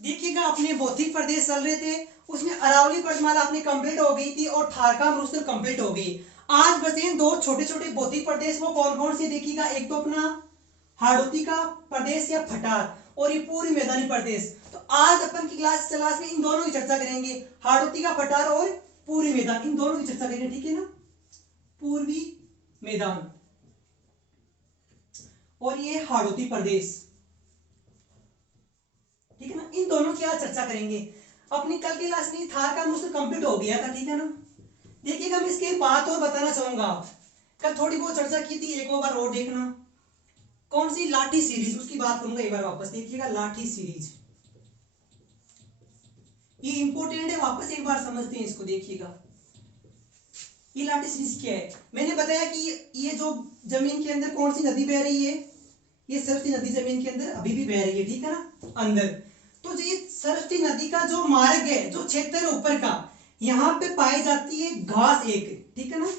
देखिएगा अपने भौतिक प्रदेश चल रहे थे, उसमें अरावली पर्वतमाला अपनी कंप्लीट हो गई थी और थारका मरुस्थल कंप्लीट हो गई। आज बचे हैं दो छोटे छोटे भौतिक प्रदेश, वो कौन कौन से देखिएगा। एक तो अपना हाड़ौती का प्रदेश या फटार, और ये पूर्वी मैदानी प्रदेश। तो आज अपन की क्लास में इन दोनों की चर्चा करेंगे, हाड़ौती का फटार और पूर्वी मैदान, इन दोनों की चर्चा करेंगे, ठीक है ना। पूर्वी मैदान और ये हाड़ौती प्रदेश, ठीक है ना, इन दोनों की आज चर्चा करेंगे। अपनी कल की क्लास में थार का मुझसे कंप्लीट हो गया था, ठीक है ना। देखिएगा मैं इसके बात और बताना चाहूंगा, कल थोड़ी बहुत चर्चा की थी, एक बार और देखना। कौन सी लाठी सीरीज, उसकी बात करूंगा एक बार वापस। देखिएगा लाठी सीरीज, ये इंपोर्टेंट है, वापस एक बार समझते हैं इसको। देखिएगा ये लाठी सीरीज क्या है। मैंने बताया कि ये जो जमीन के अंदर कौन सी नदी बह रही है, ये सरस्वती नदी जमीन के अंदर अभी भी बह रही है, ठीक है ना, अंदर। तो ये सरस्वती नदी का जो मार्ग है, जो क्षेत्र है ऊपर का, यहाँ पे पाई जाती है घास एक, ठीक है ना,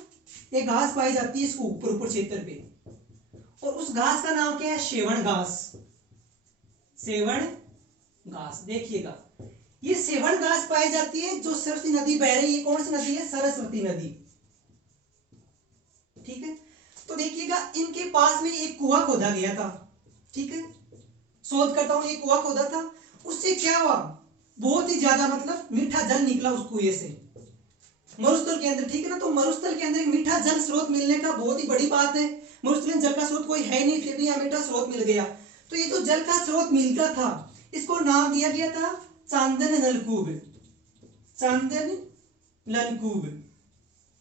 ये घास पाई जाती है इसको ऊपर ऊपर क्षेत्र पे, और उस घास का नाम क्या है, सेवण घास। सेवण घास, देखिएगा ये सेवण घास पाई जाती है जो सरस्वती नदी बह रही है। कौन सी नदी है, सरस्वती नदी, ठीक है। तो देखिएगा इनके पास में एक कुआं खोदा गया था, ठीक है, शोधकर्ताओं ने एक कुआं खोदा था। उससे क्या हुआ, बहुत ही ज्यादा मतलब मीठा जल निकला उस कुएं से मरुस्थल के अंदर, ठीक है ना। तो मरुस्थल के अंदर एक मीठा जल स्रोत मिलने का बहुत ही बड़ी बात है। मरुस्थल में जल का स्रोत कोई है नहीं, फिर भी यहाँ मीठा स्रोत मिल गया। तो ये जो जल का स्रोत मिलता था, इसको नाम दिया गया था चांदन नलकूब। चांदन नलकूब,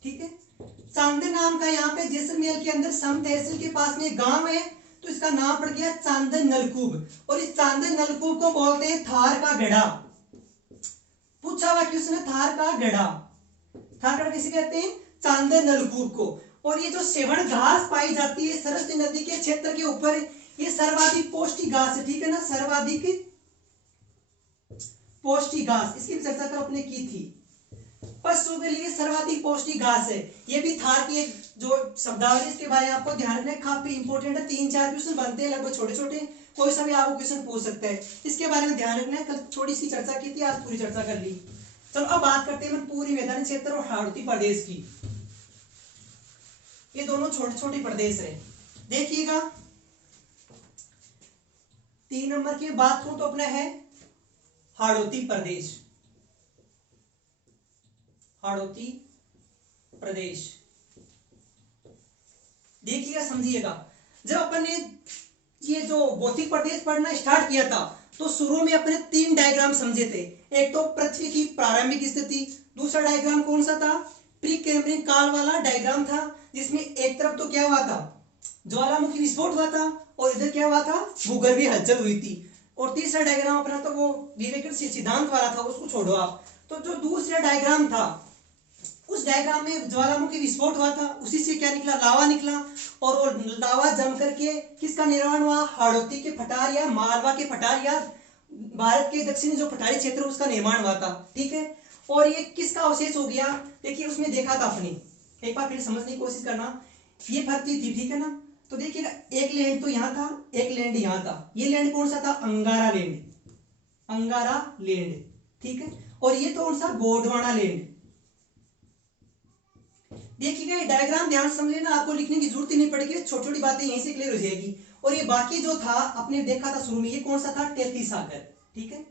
ठीक है। चांदन नाम का यहाँ पे जैसलमेर के अंदर सम तहसील के पास में एक गांव है, तो इसका नाम पड़ गया चांदन नलकूब। और इस चांदन नलकूब को बोलते हैं थार का गढ़ा। पूछा हुआ क्वेश्चन है, थार का गढ़ा। थार का गढ़ा किसे कहते हैं, चांदन नलकूब को। और ये जो सेवण घास पाई जाती है सरस्वती नदी के क्षेत्र के ऊपर, ये सर्वाधिक पौष्टिक घास है, ठीक है ना, सर्वाधिक पौष्टिक घास। इसकी चर्चा कल अपने की थी। पशुओं के लिए सर्वाधिक पौष्टिक घास है। ये भी थार की एक जो शब्दावली, इसके बारे में आपको ध्यान रखना है, काफी इंपॉर्टेंट है। 3-4 क्वेश्चन बनते हैं लगभग छोटे छोटे, कोई सा भी आपको क्वेश्चन पूछ सकता है, इसके बारे में ध्यान रखना है। कल थोड़ी सी चर्चा की थी, आज पूरी चर्चा कर ली। चलो अब बात करते हैं पूरी मैदानी क्षेत्र और हाड़ौती प्रदेश की। ये दोनों छोटे छोटे प्रदेश है। देखिएगा 3 नंबर की बात करूं तो अपना है हाड़ौती प्रदेश। हाड़ौती प्रदेश, देखिएगा समझिएगा। जब अपन ने ये जो भौतिक प्रदेश पढ़ना स्टार्ट किया था, तो शुरू में अपने 3 डायग्राम समझे थे। एक तो पृथ्वी की प्रारंभिक स्थिति, दूसरा डायग्राम कौन सा था, प्री कैम्ब्रियन काल वाला डायग्राम था, जिसमें एक तरफ तो क्या हुआ था, ज्वालामुखी विस्फोट हुआ था, और इधर क्या हुआ था, भूगर्भीय हलचल हुई थी। और तीसरा डायग्राम अपना तो वो विवेक सिद्धांत वाला था, उसको छोड़ो आप। तो जो दूसरा डायग्राम था, उस डायग्राम में ज्वालामुखी विस्फोट हुआ था, उसी से क्या निकला, लावा निकला। और वो लावा जम करके किसका निर्माण हुआ, हाड़ौती के पठार या मालवा के पठार या भारत के दक्षिणी जो पठारी क्षेत्र उसका निर्माण हुआ था, ठीक है। और ये किसका अवशेष हो गया, देखिए उसमें देखा था अपने, एक बार फिर समझने की कोशिश करना। ये पृथ्वी थी, ठीक है ना। तो देखिएगा एक लैंड तो यहाँ था, एक लैंड यहाँ था। ये लैंड कौन सा था, अंगारा लैंड, अंगारा लैंड, ठीक है। और ये तो कौन सा, गोंडवाना लैंड। देखिएगा डायग्राम ध्यान समझ लेना, आपको लिखने की जरूरत ही नहीं पड़ेगी, छोटी छोटी बातें यहीं से क्लियर हो जाएगी। और ये बाकी जो था आपने देखा था शुरू में, ये कौन सा था, तेतीस सागर, ठीक है,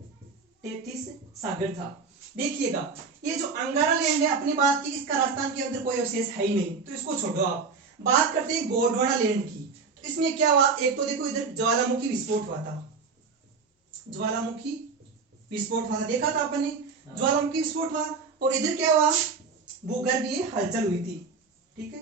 तेतीस सागर था। देखिएगा ये जो अंगारा लैंड है, अपनी बात की, इसका राजस्थान के अंदर कोई अवशेष है ही नहीं, तो इसको छोड़ो आप। बात करते हैं गोंडवाना लैंड की। तो इसमें क्या हुआ, एक तो देखो इधर ज्वालामुखी विस्फोट हुआ था, ज्वालामुखी विस्फोट हुआ था, देखा था अपने, ज्वालामुखी विस्फोट हुआ। और इधर क्या हुआ, भूगर्भीय हलचल हुई थी, ठीक है,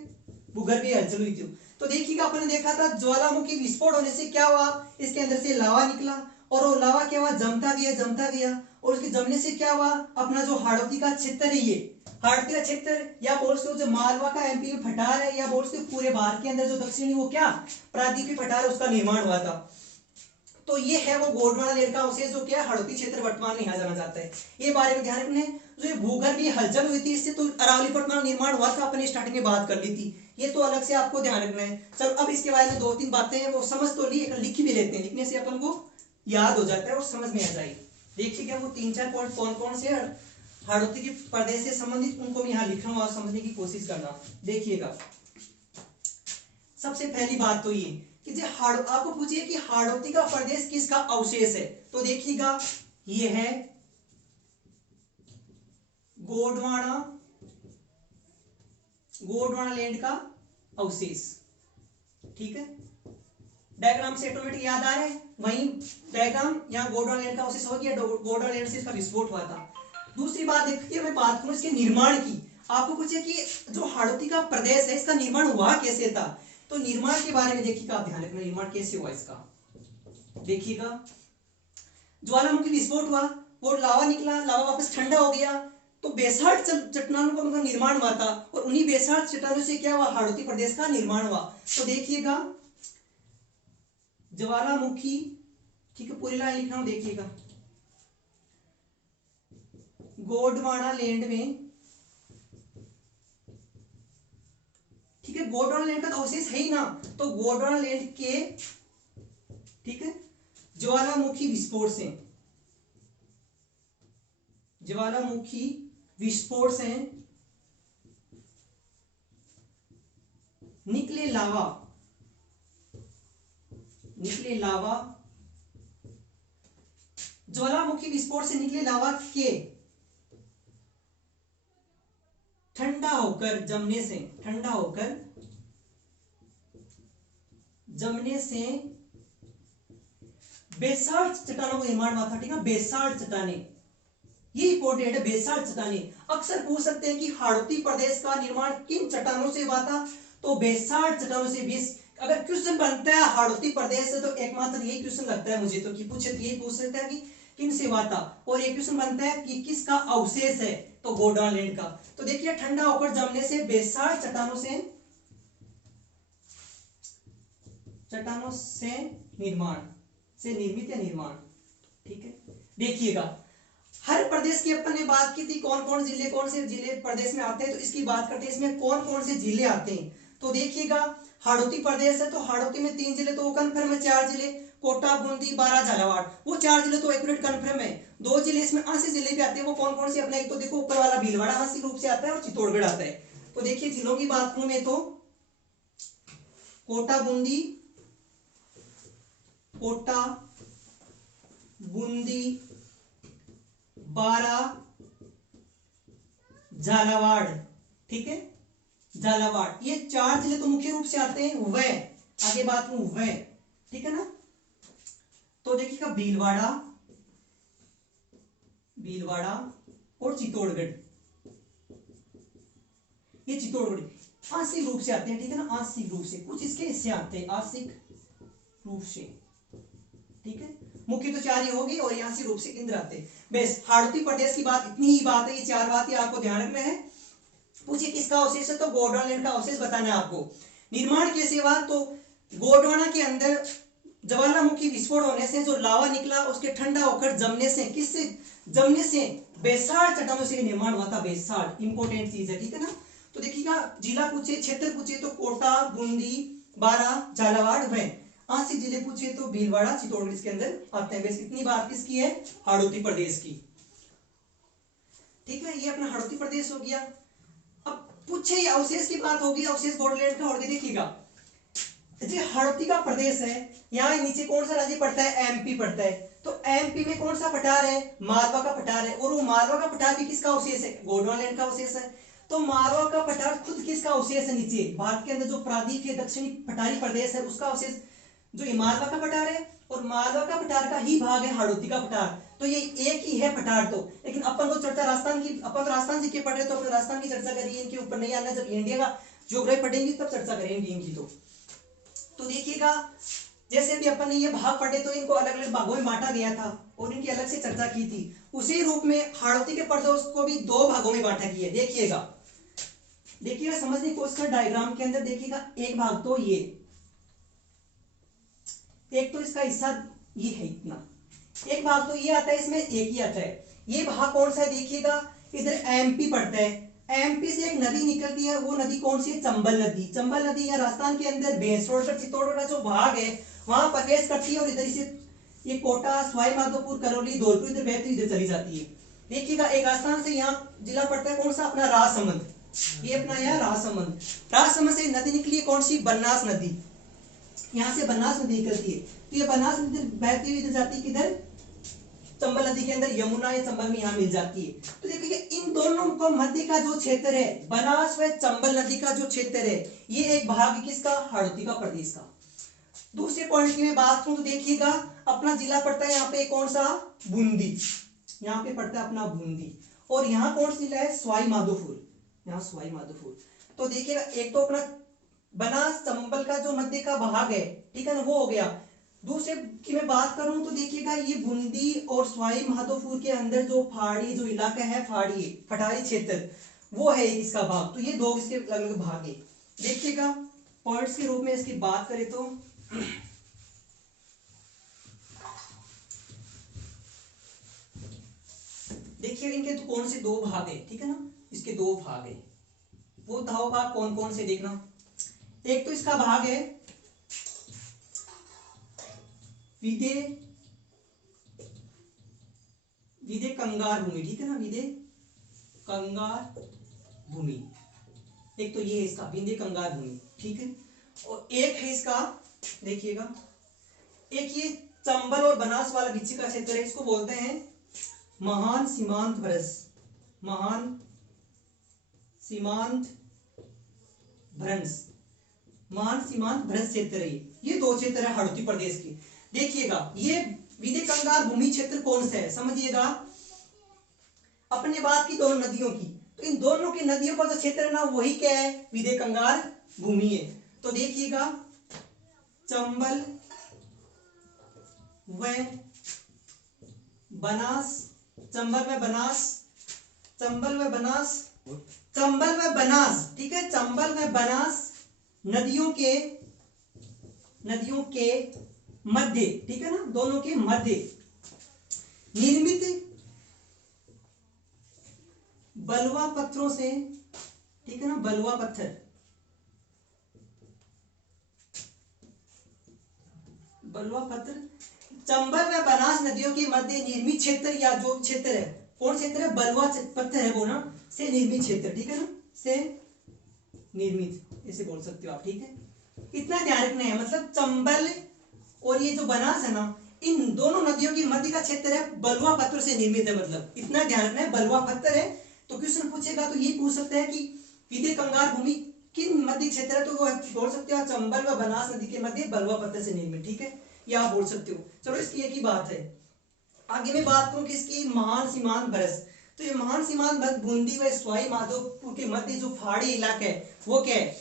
भूगर्भीय हलचल हुई थी। तो देखिएगा अपन ने देखा था ज्वालामुखी विस्फोट होने से क्या हुआ, इसके अंदर से लावा निकला, और वो लावा क्या हुआ, जमता गया जमता गया। और उसके जमने से क्या हुआ, अपना जो हाड़ौती का क्षेत्र है, ये हाड़ौती का क्षेत्र, या बोल सकते हो जो मालवा का एमपी में पठार है, या बोल सकते हो पूरे भारत के अंदर जो दक्षिणी वो क्या प्रायद्वीपीय पठार है, उसका निर्माण हुआ था। तो ये है वो गोंडवाना लैंड का अवशेष, जो क्या हाड़ौती क्षेत्र वर्तमान में यहाँ जाना जाता है। ये बारे में ध्यान रखना है। जो ये भूगर्भीय हलचल हुई थी, इससे तो अरावली पर्वतमाला निर्माण हुआ था, अपने स्टार्टिंग में बात कर ली थी, ये तो अलग से आपको ध्यान रखना है। चलो अब इसके बारे में 2-3 बातें हैं, वो समझ तो ली, लिख भी लेते हैं, लिखने से अपन को याद हो जाता है और समझ में आ जाएगी। देखिएगा वो 3-4 पॉइंट कौन कौन से हाड़ौती के प्रदेश से संबंधित, उनको मैं यहाँ लिख रहा हूँ, आप समझने की कोशिश करना। देखिएगा सबसे पहली बात तो ये कि जो आपको पूछिए कि हाड़ौती का प्रदेश किसका अवशेष है, तो देखिएगा ये है गोंडवाना, गोंडवाना लैंड का अवशेष। ठीक है, डायग्राम से ऑटोमेटिक याद आ रहा है, वहीं डायग्राम यहाँ गोंडवाना लैंड का अवशेष हो गया, गोंडवाना लैंड से इसका विस्फोट हुआ था। दूसरी बात देखिए, मैं बात करूं इसके निर्माण की, आपको पूछे कि जो हाड़ौती का प्रदेश है इसका निर्माण हुआ कैसे था, तो निर्माण के बारे में देखिएगा, आप ध्यान रखना निर्माण कैसे हुआ इसका। देखिएगा ज्वालामुखी विस्फोट हुआ, वो लावा निकला, लावा वापस ठंडा हो गया, तो बेसाल्ट चट्टानों का मतलब निर्माण हुआ था, और उन्हीं बेसाल्ट चट्टानों से क्या हुआ, हाड़ौती प्रदेश का निर्माण हुआ। तो देखिएगा ज्वालामुखी, ठीक है पूरी लाइन लिख रहा हूं, देखिएगा गोंडवाना लैंड में, ठीक है गोंडवाना लैंड का तो अवशेष है ही ना, तो गोंडवाना लैंड के, ठीक है ज्वालामुखी विस्फोट से, ज्वालामुखी विस्फोट से निकले लावा, निकले लावा, ज्वालामुखी विस्फोट से निकले लावा के ठंडा होकर जमने से, ठंडा होकर जमने से बेसाल्ट चट्टानों का निर्माण हुआ था। ठीक है, बेसाल्ट चट्टाने, ये इंपॉर्टेंट है, बेसाल्ट चट्टाने। अक्सर पूछ सकते हैं कि हाड़ौती प्रदेश का निर्माण किन चट्टानों से हुआ था, तो बेसाल्ट चट्टानों से। अगर क्वेश्चन बनता है हाड़ौती प्रदेश से, तो एकमात्र यही क्वेश्चन लगता है मुझे तो, कि पूछे तो यही पूछ सकता है कि किन से हुआ था, और एक क्वेश्चन बनता है कि किसका अवशेष है, तो गोंडवाना लैंड का। तो देखिए ठंडा होकर जमने से बेसाल्ट चट्टानों से, चट्टानों से निर्माण, से निर्मित या निर्माण। ठीक है, देखिएगा हर प्रदेश की अपन ने बात की थी, कौन कौन जिले, कौन से जिले प्रदेश में आते हैं, तो इसकी बात करते हैं, इसमें कौन कौन से जिले आते हैं। तो देखिएगा हाड़ौती प्रदेश है, तो हाड़ौती में 3 जिले तो वो कन्फर्म है, 4 जिले कोटा, बूंदी, बारा, झालावाड़, वो 4 जिले तो एक्यूरेट कन्फर्म है। 2 जिले इसमें आंशिक जिले भी आते हैं, वो कौन कौन से अपने, एक तो देखो ऊपर वाला भीलवाड़ा आंशिक रूप से आता है, और चित्तौड़गढ़ आता है। तो देखिए जिलों की बात करूं मैं तो कोटा, बूंदी, कोटा, बूंदी, बारा, झालावाड़, ठीक है झालावाड़, ये 4 जिले तो मुख्य रूप से आते हैं। वह आगे बात करूं वह, ठीक है ना, तो देखिएगा भीलवाड़ा, भीलवाड़ा और चित्तौड़गढ़, ये चित्तौड़गढ़ आंशिक रूप से आते हैं। ठीक है ना, आंशिक रूप से, कुछ इसके हिस्से आते हैं आंशिक रूप से। ठीक है, मुख्य तो 4 ही होगी, और यहाँ से रूप से इंद्र आते हैं। बेस हाड़ौती प्रदेश की बात इतनी ही बात है, ये 4 बात ही आपको ध्यान रखना है। पूछिए किसका अवशेष है, तो गोंडवाना लैंड का अवशेष बताना है आपको। निर्माण कैसे हुआ, तो गोंडवाना के अंदर ज्वालामुखी विस्फोट होने से जो लावा निकला, उसके ठंडा होकर जमने से, किससे जमने से, बेसाल्ट चट्टानों से निर्माण हुआ था। बेसाल्ट इंपॉर्टेंट चीज है, ठीक है ना। तो देखिएगा जिला पूछे, क्षेत्र पूछे तो कोटा, बूंदी, बारा, झालावाड़, वह। आंशिक जिले पूछे तो भीलवाड़ा, चित्तौड़गढ़ इसके अंदर आते हैं। बस इतनी बात किसकी है, हाड़ौती प्रदेश की। ठीक है, ये अपना हाड़ौती प्रदेश हो गया। अब पूछे ये अवशेष की बात होगी, अवशेष गोंडलैंड का। और देखिएगा जो हाड़ौती का प्रदेश है, यहाँ नीचे कौन सा राज्य पड़ता है, एमपी पड़ता है। तो एमपी में कौन सा पठार है, मालवा का पठार है, और वो मालवा का पठार भी किसका अवशेष है, गोंडवाना लैंड का अवशेष है। तो मालवा का पठार खुद किसका अवशेष है, नीचे भारत के अंदर जो प्रादीप है, दक्षिणी पठारी प्रदेश है, उसका अवशेष जो मालवा का पठार है, और मालवा का पठार का ही भाग है हाड़ौती का पठार। तो ये एक ही है पठार तो, लेकिन अपन को चर्चा राजस्थान की, अपन तो राजस्थान जी के पढ़ रहे, तो अपन राजस्थान की चर्चा करिए, इनके ऊपर नहीं आना। जब इंडिया का ज्योग्राफी पढ़ेंगे तब चर्चा करेंगे इनकी। तो देखिएगा जैसे भी अपन ने ये भाग पढ़े, तो इनको अलग अलग भागों में बांटा गया था, और इनकी अलग से चर्चा की थी। उसी रूप में हाड़ौती के प्रदेश को भी 2 भागों में बांटा गया है। देखिएगा देखिएगा समझने की कोशिश कर, डायग्राम के अंदर देखिएगा एक भाग तो ये, एक तो इसका हिस्सा ये है इतना, एक भाग तो ये आता है, इसमें एक ही आता है। ये भाग कौन सा है, देखिएगा इधर एमपी पड़ता है। एमपी से एक नदी निकलती है, वो नदी कौन सी है, चंबल नदी। चंबल नदी या राजस्थान के अंदर भैंसरोड का चित्तौड़गढ़ का जो भाग है वहां प्रवेश करती है, और इधर से ये कोटा, सवाई माधोपुर, करौली, धौलपुर इधर बहती इधर चली जाती है। देखिएगा एक आसान से यहाँ जिला पड़ता है कौन सा अपना राजसमंद, ये अपना यह राजसमंद। राजसमंद से नदी निकली है कौन सी, बनास नदी, यहाँ से बनास नदी निकलती है। तो ये बनास नदी बहती हुई इधर जाती है किधर, चंबल नदी के अंदर, यमुना या चंबल में यहाँ मिल जाती है। तो देखिए इन दोनों को मध्य का जो क्षेत्र है, बनास व चंबल नदी का जो क्षेत्र है, ये एक भाग किसका, हाड़ौती का प्रदेश का। दूसरे पॉइंट की मैं बात करूं तो देखिएगा अपना जिला पड़ता है यहाँ पे कौन सा, बूंदी, यहाँ पे पड़ता है अपना बूंदी। और यहाँ कौन सा जिला है, सवाई माधोपुर, यहाँ सवाई माधोपुर। तो देखिएगा एक तो अपना बनास चंबल का जो मध्य का भाग है, ठीक है ना, वो हो गया। दूसरे की मैं बात करूं तो देखिएगा ये बूंदी और सवाई माधोपुर के अंदर जो पहाड़ी जो इलाका है, पहाड़ी पठारी क्षेत्र, वो है इसका भाग। तो ये दो इसके अलग अलग भाग है। देखिएगा पॉइंट्स के रूप में इसकी बात करें तो देखिए इनके तो कौन से दो भाग है, ठीक है ना, इसके दो भाग है। वो दो भाग कौन कौन से देखना, एक तो इसका भाग है विदे विदे कंगार भूमि, ठीक है ना, विदे कंगार भूमि, एक तो ये है इसका विदे कंगार भूमि, ठीक है। और एक है इसका देखिएगा, एक ये चंबल और बनास वाला बीच का क्षेत्र है, इसको बोलते हैं महान सीमांत भ्रंश, महान सीमांत भ्रंश, महान सीमांत भ्रंश क्षेत्र है। ये दो क्षेत्र है हाड़ौती प्रदेश के। देखिएगा ये विदे कंगार भूमि क्षेत्र कौन सा है, समझिएगा अपने बात की दोनों नदियों की, तो इन दोनों की नदियों का जो क्षेत्र है ना, वही क्या है, विदे कंगार भूमि है। तो देखिएगा चंबल व बनास, चंबल व बनास, चंबल व बनास, चंबल व बनास, ठीक है, चंबल व बनास नदियों के मध्य, ठीक है ना, दोनों के मध्य निर्मित बलुआ पत्थरों से, ठीक है ना, बलुआ पत्थर, बलुआ पत्थर, चंबल व बनास नदियों के मध्य निर्मित क्षेत्र या जो क्षेत्र है, कौन क्षेत्र है, बलुआ पत्थर है वो ना, से निर्मित क्षेत्र, ठीक है ना, से निर्मित ऐसे बोल सकते हो आप, ठीक है। इतना ध्यान रखना है, मतलब चंबल और ये जो बनास है ना, इन दोनों नदियों की मध्य का क्षेत्र है बलुआ पत्थर से निर्मित है, मतलब इतना ध्यान रखना है, बलुआ पत्थर है। तो क्वेश्चन पूछेगा तो ये पूछ सकते हैं कि विदे कंगार भूमि किन मध्य क्षेत्र है, तो वो बोल सकते हो चंबल व बनास नदी के मध्य बलुआ पत्थर से निर्मित, ठीक है, ये आप बोल सकते हो। चलो इसकी एक ही बात है। आगे मैं बात करूं किसकी, महान सीमांत भ्रंश। तो ये महान सीमांत भ्रंश बूंदी व सवाई माधोपुर के मध्य जो पहाड़ी इलाका है वो क्या है,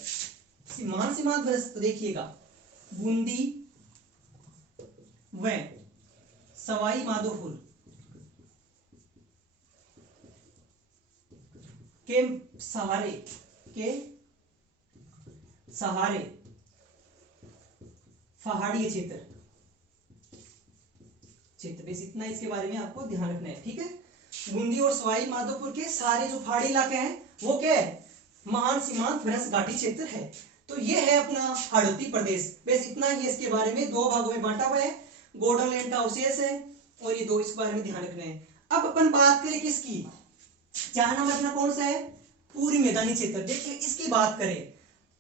महान सीमांत भ्रंश। तो देखिएगा बूंदी व सवाई माधोपुर के सहारे पहाड़ी क्षेत्र, बस इतना इसके बारे में आपको ध्यान रखना है, ठीक है। बूंदी और सवाई माधोपुर के सारे जो पहाड़ी इलाके हैं वो क्या है, महान सीमांत भ्रंश घाटी क्षेत्र है। तो ये है अपना हाड़ौती प्रदेश। बस इतना ही इसके बारे में, दो भागों में बांटा हुआ है, गोल्डन का अवशेष है और ये दो, इसके बारे में ध्यान रखना है। अब अपन बात करें किसकी, चार नंबर अपना कौन सा है, पूरी मैदानी क्षेत्र। देखिए इसकी बात करें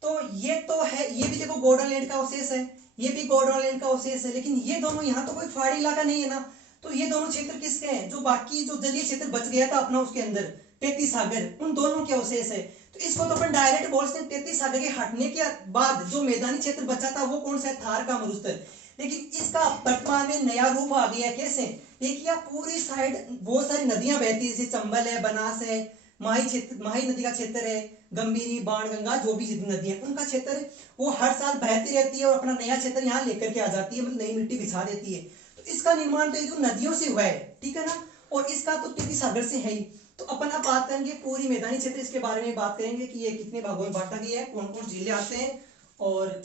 तो ये तो है, ये भी देखो गोल्डन का अवशेष है, ये भी गोल्डन का अवशेष है, लेकिन ये दोनों, यहाँ तो कोई पहाड़ी इलाका नहीं है ना, तो ये दोनों क्षेत्र किसके हैं, जो बाकी जो जलीय क्षेत्र बच गया था अपना उसके अंदर 33 सागर, उन दोनों के अवशेष है। तो इसको तो अपन डायरेक्ट बोल सकते हैं 33 सागर के हटने के बाद जो मैदानी क्षेत्र बचा था वो कौन सा है, थार का मरुस्थल। लेकिन इसका वर्तमान में नया रूप आ गया, कैसे, देखिए पूरी साइड बहुत सारी नदियां बहती है, जैसे चंबल है, बनास है, माही नदी का क्षेत्र है, गंभीरी, बाणगंगा, जो भी नदी है उनका क्षेत्र है, वो हर साल बहती रहती है और अपना नया क्षेत्र यहाँ लेकर के आ जाती है, मतलब नई मिट्टी बिछा देती है। तो इसका निर्माण तो जो नदियों से हुआ है, ठीक है ना, और इसका तो 33 सागर से है ही। तो अपन अब बात करेंगे पूरी मैदानी क्षेत्र, इसके बारे में बात करेंगे कि ये कितने भागों में बांटा गया है, कौन कौन जिले आते हैं और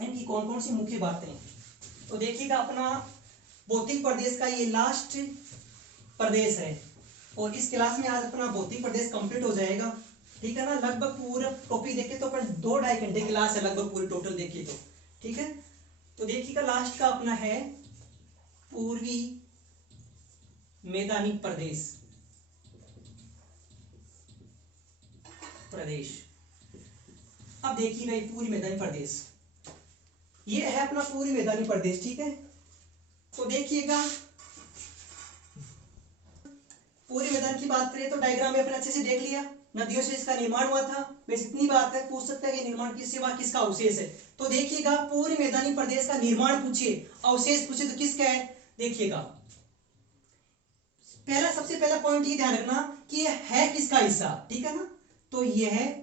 इनकी कौन कौन सी मुख्य बातें हैं। तो देखिएगा अपना भौतिक प्रदेश का ये लास्ट प्रदेश है और इस क्लास में आज अपना भौतिक प्रदेश कंप्लीट हो जाएगा, ठीक है ना। लगभग पूरा टॉपिक देखे तो अपन 2-2.5 घंटे क्लास है लगभग पूरी टोटल देखिए तो, ठीक है। तो देखिएगा लास्ट का अपना है पूर्वी मैदानी प्रदेश अब देखिएगा ये पूरी मैदानी प्रदेश, ये है अपना पूरी मैदानी प्रदेश, ठीक है। तो देखिएगा पूरी मैदान की बात करें तो डायग्राम में अपने अच्छे से देख लिया, नदियों से इसका निर्माण हुआ था। बस इतनी बात है, पूछ सकता है कि निर्माण किससे हुआ, किसका अवशेष है। तो देखिएगा पूरी मैदानी प्रदेश का निर्माण पूछे, अवशेष पूछे तो किसका है। देखिएगा सबसे पहला पॉइंट ये ध्यान रखना कि ये है किसका हिस्सा, ठीक है ना। तो ये है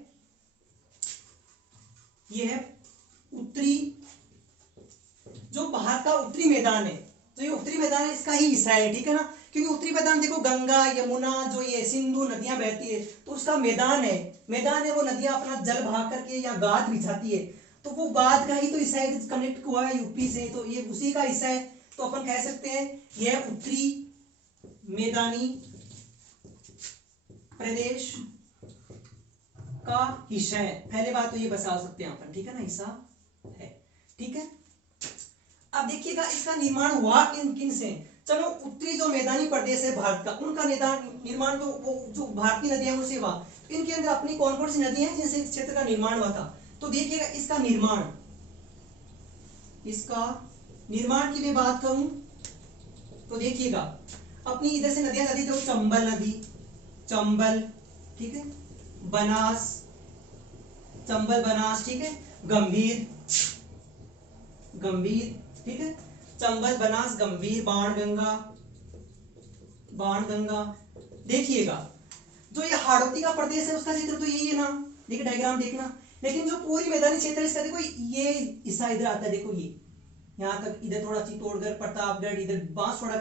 उत्तरी, जो भारत का उत्तरी मैदान है, तो ये उत्तरी मैदान है, इसका ही हिस्सा है, ठीक है ना। क्योंकि उत्तरी मैदान देखो गंगा यमुना जो ये सिंधु नदियां बहती है तो उसका मैदान है वो नदियां अपना जल बहा करके या गाद बिछाती है, तो वो गाद का ही तो हिस्सा है, कनेक्ट हुआ है यूपी से, तो ये उसी का हिस्सा है। तो अपन कह सकते हैं यह उत्तरी मैदानी प्रदेश का हिस्सा है। पहले बात तो ये बता सकते हैं अपन, ठीक है ना, हिस्सा है, ठीक है। अब देखिएगा इसका निर्माण हुआ किन किन से। चलो उत्तरी जो मैदानी प्रदेश है भारत का, उनका निर्माण तो वो जो भारतीय नदियां उनसे हुआ। इनके अंदर अपनी कौन कौन सी नदियां हैं जिनसे इस क्षेत्र का निर्माण हुआ था। तो देखिएगा इसका निर्माण की मैं बात करूं तो देखिएगा अपनी इधर से नदियां नदी, देखो चंबल नदी, चंबल, ठीक है, चंबल बनास, ठीक है, गंभीर, ठीक है, चंबल बनास गंभीर, बाणगंगा। देखिएगा जो ये हाड़ौती का प्रदेश है उसका क्षेत्र तो यही है ना, देखिए डायग्राम देखना। लेकिन जो पूरी मैदानी क्षेत्र है इसका देखो ये हिस्सा इधर आता है, देखो ये यहाँ तक, इधर थोड़ा चित्तौड़गढ़, प्रतापगढ़, इधर बांसवाड़ा,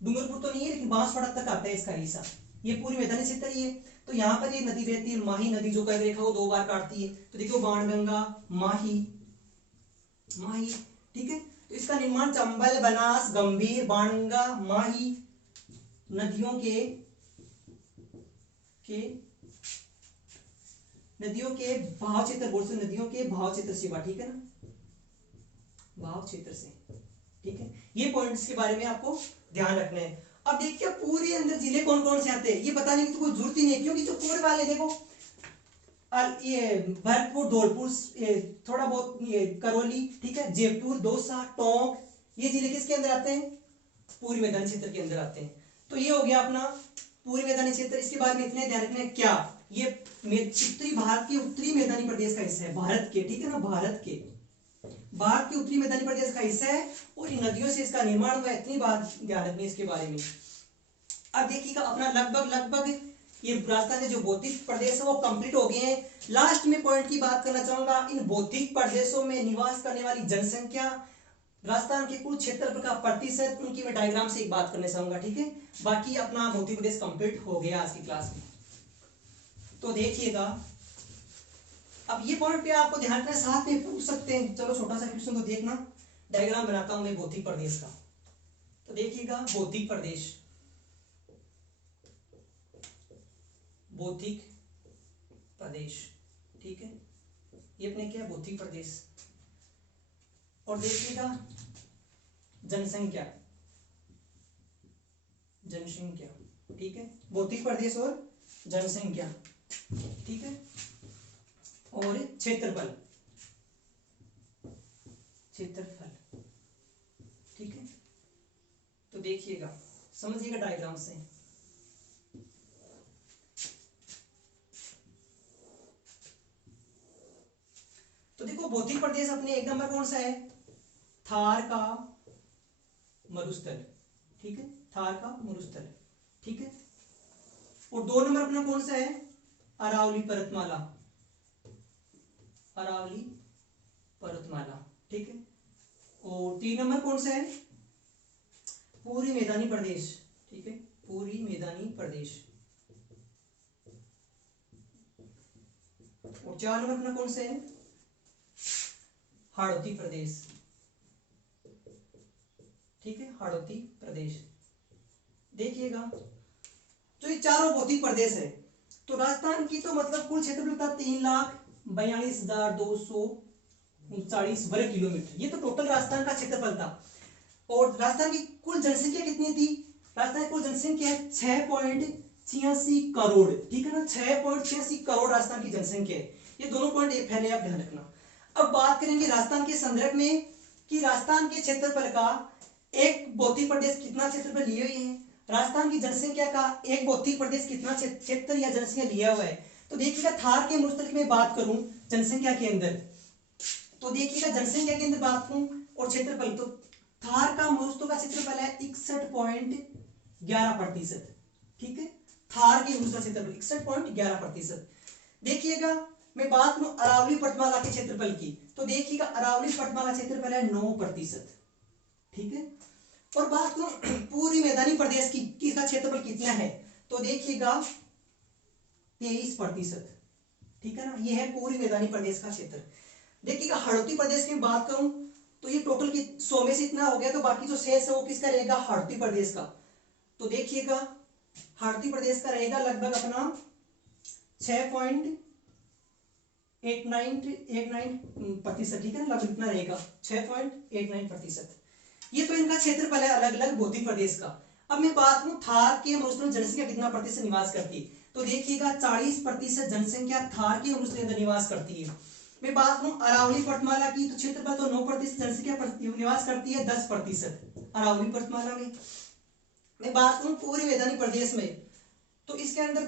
डूंगरपुर तो नहीं है लेकिन बांसवाड़ा तक आता है इसका हिस्सा, ये पूरी मैदानी क्षेत्र ही है। तो यहाँ पर ये नदी बहती है, माही नदी जो कर देखा वो 2 बार काटती है, तो देखो बाणगंगा, माही, ठीक है। तो इसका निर्माण चंबल बनास गंभीर बाणगंगा माही नदियों के भाव क्षेत्र, बोल से नदियों के भाव क्षेत्र से हुआ, ठीक है ना, भाव क्षेत्र से, ठीक है। ये पॉइंट्स के बारे में आपको ध्यान रखना है। अब देखिए पूरे अंदर जिले कौन कौन से आते हैं ये बताने की तो कोई जरूरत ही नहीं, क्योंकि जो पूरे वाले देखो ये भरतपुर, धौलपुर, थोड़ा बहुत ये करौली, ठीक है, जयपुर, दौसा, टोंक, ये जिले किसके अंदर आते हैं, पूरी मैदानी क्षेत्र के अंदर आते हैं। तो ये हो गया अपना पूरी मैदानी क्षेत्र। इसके बारे में इतने ध्यान रखना है क्या, ये उत्तरी भारत के उत्तरी मैदानी प्रदेश का हिस्सा है, भारत के, ठीक है ना, भारत के उत्तरी मैदानी प्रदेश का हिस्सा है और इन नदियों से इसका निर्माण हुआ, इतनी बात ध्यान रखनी है इसके बारे में। अब देखिएगा अपना लगभग ये राजस्थान के जो भौतिक प्रदेश है वो कंप्लीट हो गए हैं। लास्ट में पॉइंट की बात करना चाहूंगा, इन भौतिक प्रदेशों में निवास करने वाली जनसंख्या, राजस्थान के कुल क्षेत्रफल का प्रतिशत, उनकी मैं डायग्राम से एक बात करना चाहूंगा, ठीक है। बाकी अपना भौतिक प्रदेश कंप्लीट हो गया आज की क्लास में। तो देखिएगा अब ये पॉइंट पे आपको ध्यान रखना है, साथ में पूछ सकते हैं। चलो छोटा सा क्वेश्चन तो देखना, डायग्राम बनाता हूं मैं भौतिक प्रदेश का। तो देखिएगा भौतिक प्रदेश, ठीक है, ये अपने क्या भौतिक प्रदेश। और देखिएगा जनसंख्या, ठीक है, भौतिक प्रदेश और जनसंख्या, ठीक है, और क्षेत्रफल, ठीक है। तो देखिएगा समझिएगा डायग्राम से। तो देखो भौतिक प्रदेश अपने 1 नंबर कौन सा है, थार का मरुस्थल, ठीक है, थार का मरुस्थल, ठीक है। और 2 नंबर अपना कौन सा है, अरावली पर्वतमाला, ठीक है। और 3 नंबर कौन सा है, पूरी मैदानी प्रदेश, ठीक है, पूरी मैदानी प्रदेश। और 4 नंबर अपना कौन सा है, हाड़ौती प्रदेश, ठीक है, हाड़ौती प्रदेश। देखिएगा तो ये चारों भौतिक प्रदेश है। तो राजस्थान की तो मतलब कुल क्षेत्रफल था 3,42,239 वर्ग किलोमीटर, ये तो टोटल राजस्थान का क्षेत्रफल था। और राजस्थान की कुल जनसंख्या कितनी थी? राजस्थान की कुल जनसंख्या है 6.86 करोड़, ठीक है ना, 6.86 करोड़ राजस्थान की जनसंख्या है। ये दोनों पॉइंट पहले आप ध्यान रखना। अब बात करेंगे राजस्थान के संदर्भ में कि राजस्थान के क्षेत्रफल का एक भौतिक प्रदेश कितना क्षेत्रफल लिए हुए है, राजस्थान की जनसंख्या का एक भौतिक प्रदेश कितना क्षेत्र या जनसंख्या लिया हुआ है। तो देखिएगा थार के मरुस्थल की मैं बात करूं जनसंख्या के अंदर, तो देखिएगा जनसंख्या के अंदर बात करूं और क्षेत्रफल, तो थार का मरुस्थल का क्षेत्रफल है 61.11%, ठीक है, थार के मरुस्थल क्षेत्रफल 61.11%। देखिएगा मैं बात करूं अरावली पर्वतमाला के क्षेत्रफल की, तो देखिएगा अरावली पर्वतमाला क्षेत्रफल है 9%, ठीक है। और बात करूं पूर्वी मैदानी प्रदेश की इसका क्षेत्रफल कितना है, तो देखिएगा 23%, ठीक है ना, यह है पूर्वी मैदानी प्रदेश का क्षेत्र। देखिएगा हाड़ौती प्रदेश की बात करूं तो ये टोटल की 100 में से इतना हो गया, तो बाकी जो शेष है वो किसका रहेगा, हाड़ौती प्रदेश का। तो देखिएगा हाड़ौती प्रदेश का रहेगा लगभग अपना 6.89%, ठीक है ना, लगभग इतना रहेगा 6.89%। ये तो इनका क्षेत्रफल है अलग अलग भौतिक प्रदेश का। अब मैं बात करूं थार के मरुस्थल में जनसंख्या कितना प्रतिशत निवास करती है, तो देखिएगा 40% जनसंख्या थार के मरुस्थल के अंदर निवास करती है। मैं बात करूं अरावली पर्वतमाला की, तो क्षेत्रफल तो 9% जनसंख्या निवास करती है 10% अरावली पर्वतमाला में। मैं बात करूं पूर्वी मैदानी प्रदेश में, तो इसके अंदर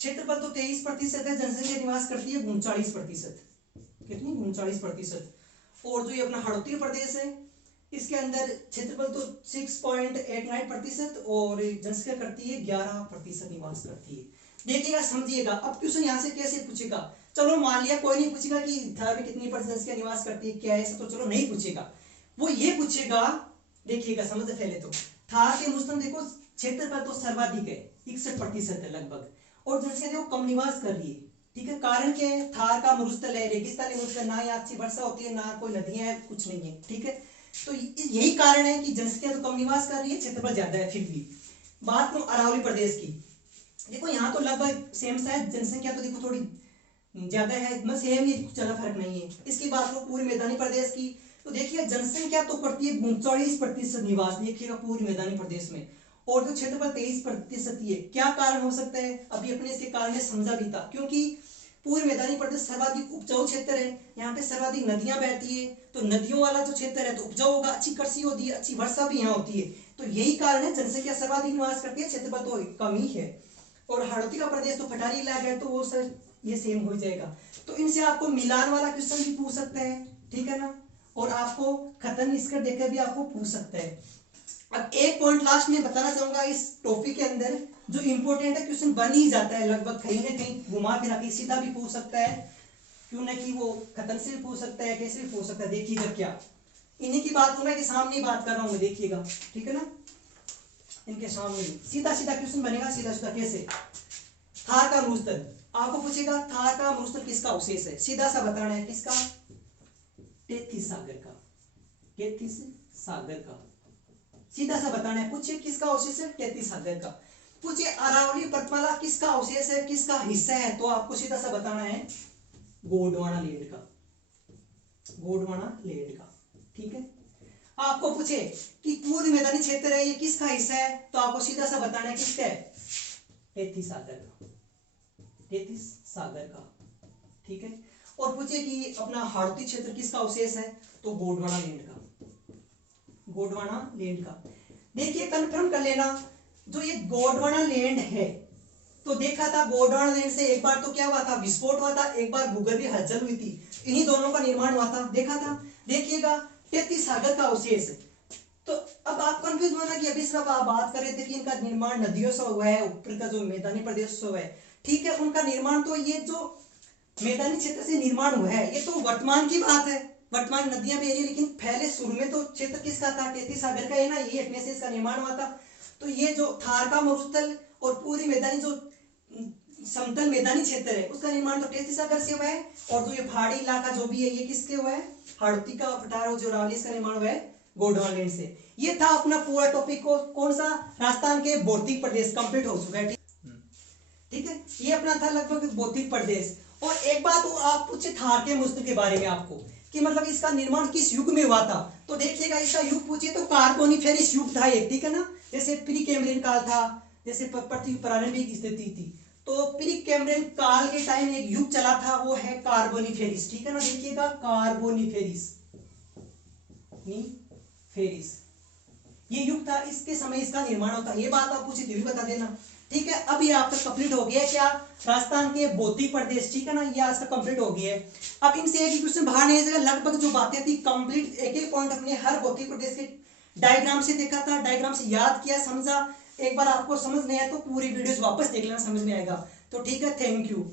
क्षेत्रफल तो 23% है, जनसंख्या निवास करती है 39%, कितनी 39%। और जो ये अपना हाड़ौती प्रदेश है इसके अंदर क्षेत्रफल तो 6.89% और जनसंख्या करती है 11% निवास करती है। देखिएगा समझिएगा। अब क्वेश्चन यहाँ से कैसे पूछेगा, चलो मान लिया कोई नहीं पूछेगा कि थार में कितनी % जनसंख्या निवास करती है, क्या है ऐसा, तो चलो नहीं पूछेगा, वो ये पूछेगा। देखिएगा समझ पहले तो थार के मरुस्थल देखो क्षेत्रफल तो सर्वाधिक है 61% है लगभग, और जनसंख्या देखो कम निवास कर रही है, ठीक है। कारण क्या है, थार का मरुस्थल है, रेगिस्तानी मरुस्थल, ना यहाँ अच्छी वर्षा होती है, ना कोई नदियां है, कुछ नहीं है, ठीक है। तो यही कारण है कि जनसंख्या तो कम निवास कर रही है, क्षेत्रफल ज्यादा है। फिर भी बात करूं अरावली प्रदेश की, देखो यहाँ तो लगभग सेम सा है, जनसंख्या तो देखो थोड़ी ज्यादा है, मतलब सेम ही, ज्यादा फर्क नहीं है। इसकी बात करो पूर्वी मैदानी प्रदेश की, तो देखिए जनसंख्या तो करती है 39% निवास, देखिएगा पूर्वी मैदानी प्रदेश में, और जो क्षेत्रफल 23% ही है। क्या कारण हो सकता है, अभी अपने इसके कारण में समझा भी था, क्योंकि पूर्वी मैदानी प्रदेश सर्वाधिक उपजाऊ क्षेत्र है, यहाँ पे सर्वाधिक नदियां बहती है, तो नदियों वाला जो क्षेत्र है तो उपजाऊ होगा, अच्छी कृषि होती है, अच्छी वर्षा भी यहाँ होती है, तो यही कारण है जनसंख्या सर्वाधिक निवास करती है, क्षेत्रफल तो कम ही है। और हाड़ौती का प्रदेश तो पठारी इलाका है, तो वो सर ये सेम हो जाएगा। तो इनसे आपको मिलान वाला क्वेश्चन भी पूछ सकता है, ठीक है ना, और आपको खतन निष्कर्ष देकर भी आपको पूछ सकता है। अब एक पॉइंट लास्ट में बताना चाहूंगा इस टॉपिक के अंदर, जो इंपॉर्टेंट है, क्वेश्चन बन ही जाता है लगभग, कहीं ना कहीं घुमा फिरा के सीधा भी पूछ सकता है, क्यों ना कि वो खतन से भी पूछ सकता है, कैसे भी पूछ सकता है। देखिएगा क्या इन्हीं की बात होना कि सामने बात कर रहा हूं मैं, देखिएगा, ठीक है ना, इनके सामने सीधा सीधा क्वेश्चन बनेगा, सीधा सीधा कैसे। थार का मरुस्थल आपको पूछेगा, थार का मरुस्थल किसका अवशेष है, सीधा सा बताना है, किसका, टेथिस सागर का, टेथिस सागर का, सीधा सा बताना है। पूछिए किसका अवशेष है, टेथिस सागर का। पूछिए अरावली पर्वतमाला किसका अवशेष है, किसका हिस्सा है, तो आपको सीधा सा बताना है गोंडवाना लैंड का, गोंडवाना लैंड का, ठीक है। आपको पूछे कि पूर्व मैदानी क्षेत्र है, ये किसका हिस्सा है, तो आपको सीधा सा बताना है किसका है, टेथिस सागर का, टेथिस सागर का, ठीक है। और पूछे कि अपना हाड़ौती क्षेत्र किसका अवशेष है, तो गोंडवाना लैंड का, गोंडवाना लैंड का। देखिए कंफर्म कर लेना, जो ये गोंडवाना लैंड है, तो देखा था गोंडवाना लैंड से एक बार तो क्या हुआ था, विस्फोट हुआ था, एक बार भूगर्भ भी हलचल हुई थी, इन्हीं दोनों का निर्माण हुआ था, देखा था। देखिएगा टेथिस सागर का अवशेष है। तो अब आप कंफ्यूज होना कि अभी सिर्फ आप बात कर रहे थे कि इनका निर्माण नदियों से हुआ है, ऊपर का जो मैदानी प्रदेश से हुआ है, ठीक है, उनका निर्माण तो ये जो मैदानी क्षेत्र से निर्माण हुआ है ये तो वर्तमान की बात है, वर्तमान नदियां बह रही है, लेकिन पहले शुरू में तो क्षेत्र किसका था, टेथिस सागर का है ना, ये हटने से इसका निर्माण हुआ था। तो ये जो थार का मरुस्थल और पूरी मैदानी जो समतल मैदानी क्षेत्र है उसका निर्माण तो टेथिस सागर से हुआ है, और जो ये पहाड़ी इलाका जो भी है ये किसके हुआ है, हाड़ौती का पठार और जो अरावली, इसका निर्माण हुआ है गोंडवाना लैंड से। ये था अपना पूरा टॉपिक, को कौन सा, राजस्थान के भौतिक प्रदेश कंप्लीट हो चुका है, ठीक है। ये अपना था लगभग भौतिक प्रदेश। और एक बात वो आप पूछे थार के मरुस्थल के बारे में आपको कि मतलब इसका निर्माण किस युग में हुआ था। तो देखिएगा इसका युग पूछिए तो कार्बोनिफेरस युग था एक, ठीक है ना। जैसे प्री कैम्ब्रियन काल था, जैसे पृथ्वी प्रारंभिक स्थिति थी, तो प्री कैम्ब्रियन काल के टाइम एक युग चला था, वो है कार्बोनिफेरस, ठीक है ना। देखिएगा कार्बोनिफेरस फेरिस ये युग था, इसके समय इसका निर्माण होता है। ये बात आप पूछी भी बता देना, ठीक है। अब ये आपका कंप्लीट हो गया क्या, राजस्थान के बौद्धिक प्रदेश, ठीक है ना, ये आज का कंप्लीट हो गया है। अब इनसे एक क्वेश्चन बाहर नहीं जाएगा, लगभग जो बातें थी कंप्लीट, एक एक पॉइंट अपने हर बौद्धिक प्रदेश के डायग्राम से देखा था, डायग्राम से याद किया, समझा। एक बार आपको समझ नहीं आया तो पूरी वीडियोस वापस देख लेना, समझ में आएगा। तो ठीक है, थैंक यू।